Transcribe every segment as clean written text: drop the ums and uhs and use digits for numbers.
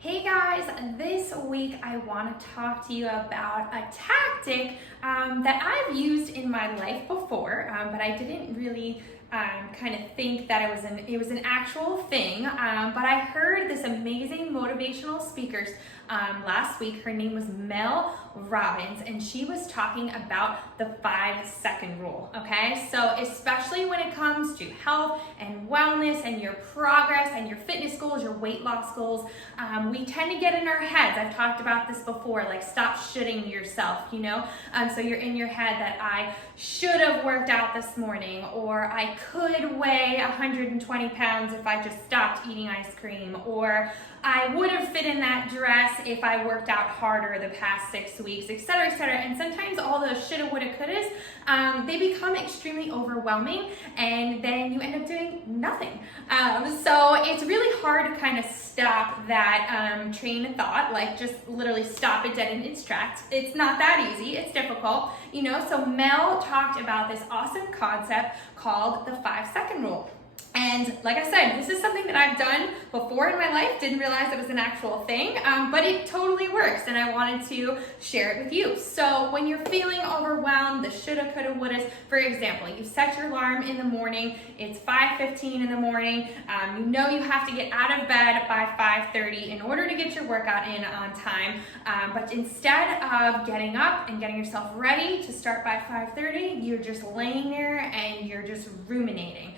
Hey guys, this week I want to talk to you about a tactic that I've used in my life before, but I didn't really kind of think that it was an actual thing. But I heard this amazing motivational speaker last week. Her name was Mel Robbins, and she was talking about the 5-second rule. Okay, so especially when it comes to health and wellness and your progress and your fitness goals, your weight loss goals, we tend to get in our heads. I've talked about this before, like stop shoulding yourself, so you're in your head that I should have worked out this morning, or I could weigh 120 pounds if I just stopped eating ice cream, or I would have fit in that dress if I worked out harder the past 6 weeks, etc., etc. And sometimes all those shoulda, woulda, couldas, they become extremely overwhelming, and then you end up doing nothing. So it's really hard to kind of stop that train of thought, like just literally stop it dead in its tracks. It's not that easy. It's difficult, So Mel talked about this awesome concept called the 5-second rule. And like I said, this is something that I've done before in my life, didn't realize it was an actual thing, but it totally works, and I wanted to share it with you. So when you're feeling overwhelmed, the shoulda, coulda, wouldas, for example, you set your alarm in the morning, it's 5:15 in the morning, you have to get out of bed by 5:30 in order to get your workout in on time, but instead of getting up and getting yourself ready to start by 5:30, you're just laying there and you're just ruminating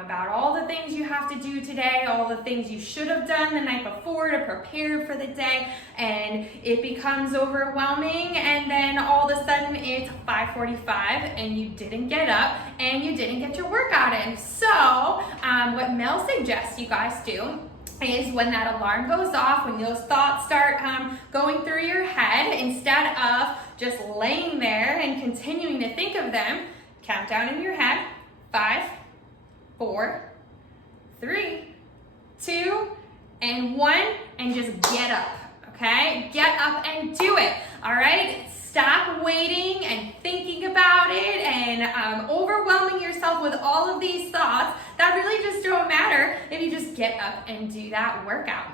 about all the things you have to do today, all the things you should have done the night before to prepare for the day, and it becomes overwhelming, and then all of a sudden it's 5:45 and you didn't get up and you didn't get your workout in. So what Mel suggests you guys do is when that alarm goes off, when those thoughts start going through your head, instead of just laying there and continuing to think of them, count down in your head, 5, 4, 3, 2, and 1, and just get up, okay? Get up and do it, all right? Stop waiting and thinking about it and overwhelming yourself with all of these thoughts that really just don't matter if you just get up and do that workout,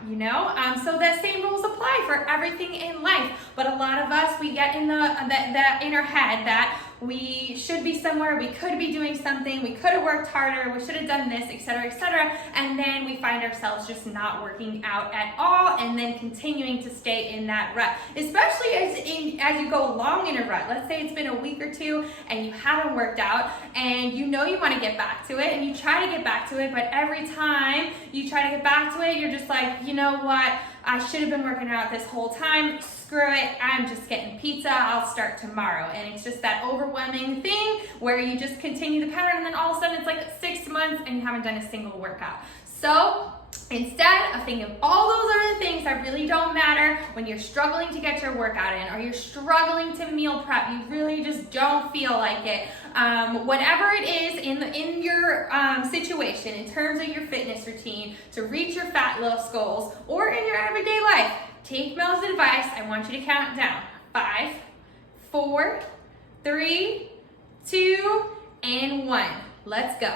So the same rules apply for everything in life, but a lot of us, we get in in our head that we should be somewhere, we could be doing something, we could have worked harder, we should have done this, etc., and then we find ourselves just not working out at all, and then continuing to stay in that rut, especially as you go along in a rut. Let's say it's been a week or two and you haven't worked out, and you want to get back to it, and you try to get back to it, but every time you try to get back to it, you're just like, you know what, I should have been working out this whole time, screw it, I'm just getting pizza, I'll start tomorrow. And it's just that overwhelming thing where you just continue the pattern, and then all of a sudden it's like 6 months and you haven't done a single workout. So instead of thinking of all those other things that really don't matter, when you're struggling to get your workout in, or you're struggling to meal prep, you really just don't feel like it, whatever it is in your situation, in terms of your fitness routine, to reach your fat loss goals, or in your everyday life, take Mel's advice. I want you to count down. 5, 4, 3, 2, and 1. Let's go.